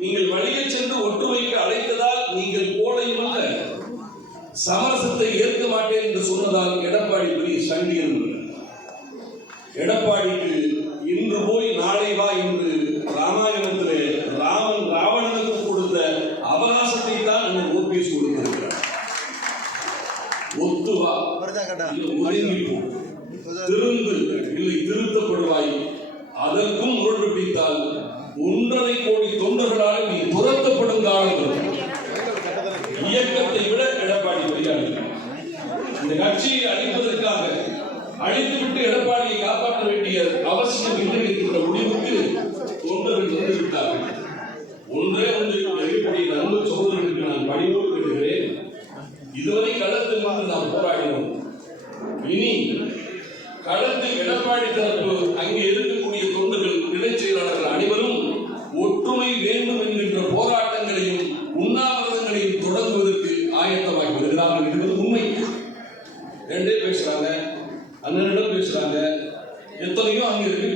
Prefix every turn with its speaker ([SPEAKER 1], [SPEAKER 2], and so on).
[SPEAKER 1] நீங்கள் வழியே சென்று ஒற்றுமைக்கு அழைத்ததால் நீங்கள் கோடையும் அல்ல சமரசத்தை ஏற்க மாட்டேன் என்று சொன்னதால் எடப்பாடி பெரிய சண்டி எடப்பாடிக்கு இன்று போய் நாளை வா என்று ராமாயணத்திலே ராமன் ராவணனுக்கு கொடுத்த அவகாசத்தை தான் அண்ணன் ஓபிஎஸ் கொடுத்திருக்கிறார். ஒத்து வா. திருந்து இல்லை திருத்தப்படுவாய். அதற்கும் முரண்டு பிடித்தால் ஒன்றரை கோடி எடப்பாடி இந்த கட்சியை அழிப்பதற்காக அழித்துவிட்டு எடப்பாடியை காப்பாற்ற வேண்டிய அவசியம் இல்லை என்கிற முடிவுக்கு தொண்டர்கள் வந்துவிட்டார்கள் ஒன்றே ஒன்று இருக்கக்கூடிய நல்ல சகோதரர்களுக்கு நான் பணிவோடு விடுகிறேன் இதுவரை களத்தில் வந்து நாம் போராடினோம். இனி களத்தில் எடப்பாடி தரப்பு அங்கே இருக்கக்கூடிய தொண்டர்கள் இடைச் செயலாளர்கள் அனைவரும் ஒற்றுமை வேண்டும் என்கின்ற போராட்டங்களையும் உண்ணாவிரதங்களையும் தொடங்குவதற்கு ஆயத்தமாக பேசுறாங்க அண்ணனிடம் பேசுறாங்க எத்தனையோ அங்க இருக்கு.